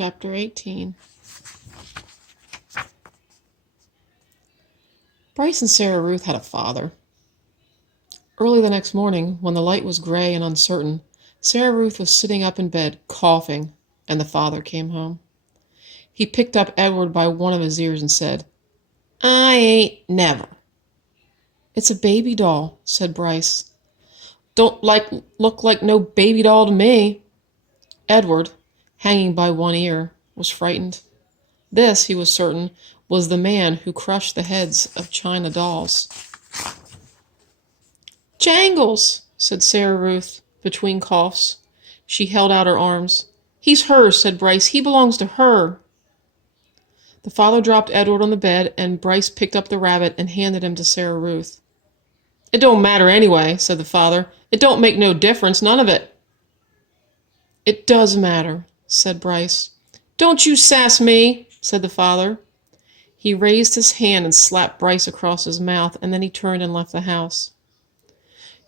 Chapter 18. Bryce and Sarah Ruth had a father. Early the next morning, when the light was gray and uncertain, Sarah Ruth was sitting up in bed, coughing, and the father came home. He picked up Edward by one of his ears and said, "I ain't never." "It's a baby doll," said Bryce. "Don't look like no baby doll to me." Edward, hanging by one ear, was frightened. This, he was certain, was the man who crushed the heads of china dolls. "Jangles," said Sarah Ruth, between coughs. She held out her arms. "He's hers," said Bryce. "He belongs to her." The father dropped Edward on the bed, and Bryce picked up the rabbit and handed him to Sarah Ruth. "It don't matter anyway," said the father. "It don't make no difference, none of it." "It does matter," said Bryce. "Don't you sass me," said the father. He raised his hand and slapped Bryce across his mouth, and then he turned and left the house.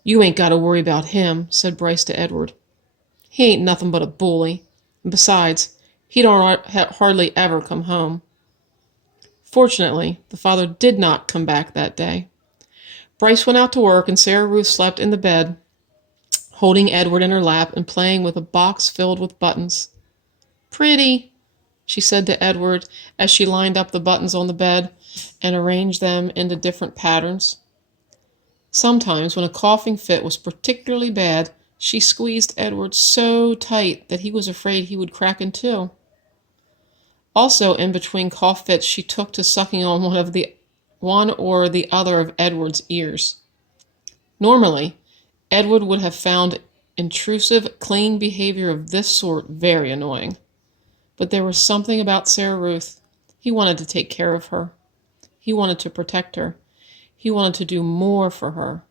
"You ain't got to worry about him," said Bryce to Edward. "He ain't nothing but a bully. And besides, he don't hardly ever come home." Fortunately, the father did not come back that day. Bryce went out to work, and Sarah Ruth slept in the bed, holding Edward in her lap and playing with a box filled with buttons. "Pretty," she said to Edward as she lined up the buttons on the bed and arranged them into different patterns. Sometimes, when a coughing fit was particularly bad, she squeezed Edward so tight that he was afraid he would crack in two. Also, in between cough fits, she took to sucking on one or the other of Edward's ears. Normally, Edward would have found intrusive, clinging behavior of this sort very annoying. But there was something about Sarah Ruth. He wanted to take care of her. He wanted to protect her. He wanted to do more for her.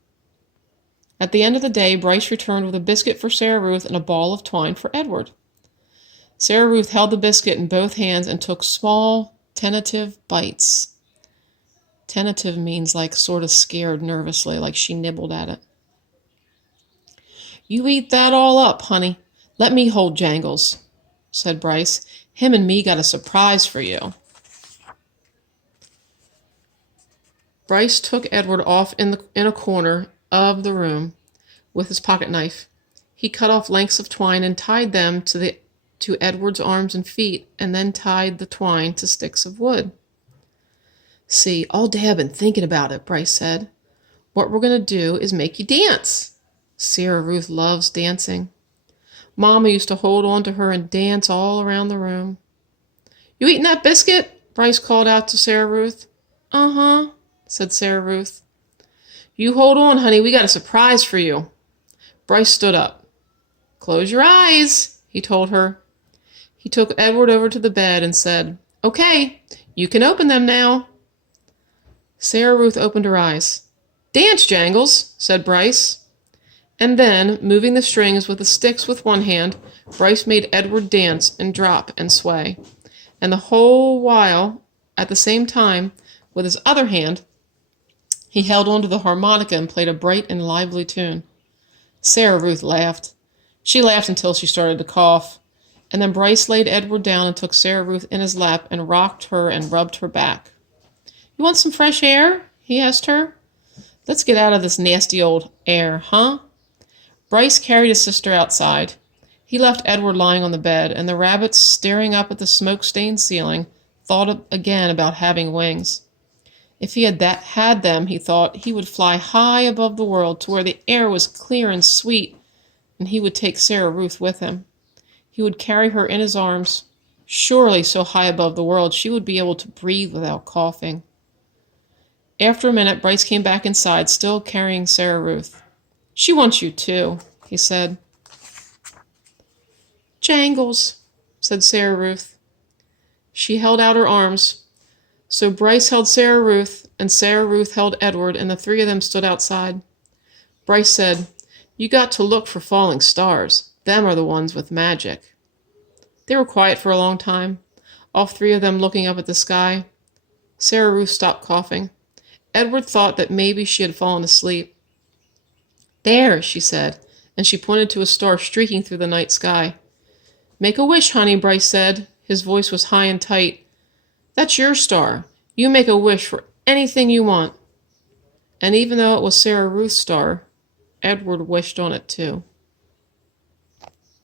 At the end of the day, Bryce returned with a biscuit for Sarah Ruth and a ball of twine for Edward. Sarah Ruth held the biscuit in both hands and took small, tentative bites. Tentative means like sort of scared nervously, like she nibbled at it. "You eat that all up, honey. Let me hold Jangles," said Bryce. "Him and me got a surprise for you." Bryce took Edward off in a corner of the room with his pocket knife. He cut off lengths of twine and tied them to Edward's arms and feet, and then tied the twine to sticks of wood. "See, all day I've been thinking about it," Bryce said. "What we're going to do is make you dance." Sarah Ruth loves dancing. Mama used to hold on to her and dance all around the room. "You eating that biscuit?" Bryce called out to Sarah Ruth. "Uh-huh," said Sarah Ruth. "You hold on, honey. We got a surprise for you." Bryce stood up. "Close your eyes," he told her. He took Edward over to the bed and said, "Okay, you can open them now." Sarah Ruth opened her eyes. "Dance, Jangles," said Bryce. And then, moving the strings with the sticks with one hand, Bryce made Edward dance and drop and sway. And the whole while, at the same time, with his other hand, he held onto the harmonica and played a bright and lively tune. Sarah Ruth laughed. She laughed until she started to cough. And then Bryce laid Edward down and took Sarah Ruth in his lap and rocked her and rubbed her back. "You want some fresh air?" he asked her. "Let's get out of this nasty old air, huh?" Bryce carried his sister outside. He left Edward lying on the bed, and the rabbits, staring up at the smoke-stained ceiling, thought again about having wings. If he had them, he thought, he would fly high above the world to where the air was clear and sweet, and he would take Sarah Ruth with him. He would carry her in his arms. Surely, so high above the world, she would be able to breathe without coughing. After a minute, Bryce came back inside, still carrying Sarah Ruth. "She wants you too," he said. "Jangles," said Sarah Ruth. She held out her arms. So Bryce held Sarah Ruth, and Sarah Ruth held Edward, and the three of them stood outside. Bryce said, "You got to look for falling stars. Them are the ones with magic." They were quiet for a long time, all three of them looking up at the sky. Sarah Ruth stopped coughing. Edward thought that maybe she had fallen asleep. "There," she said, and she pointed to a star streaking through the night sky. "Make a wish, honey," Bryce said, His voice was high and tight. "That's your star. You make a wish for anything you want." And even though it was Sarah Ruth's star, Edward wished on it too.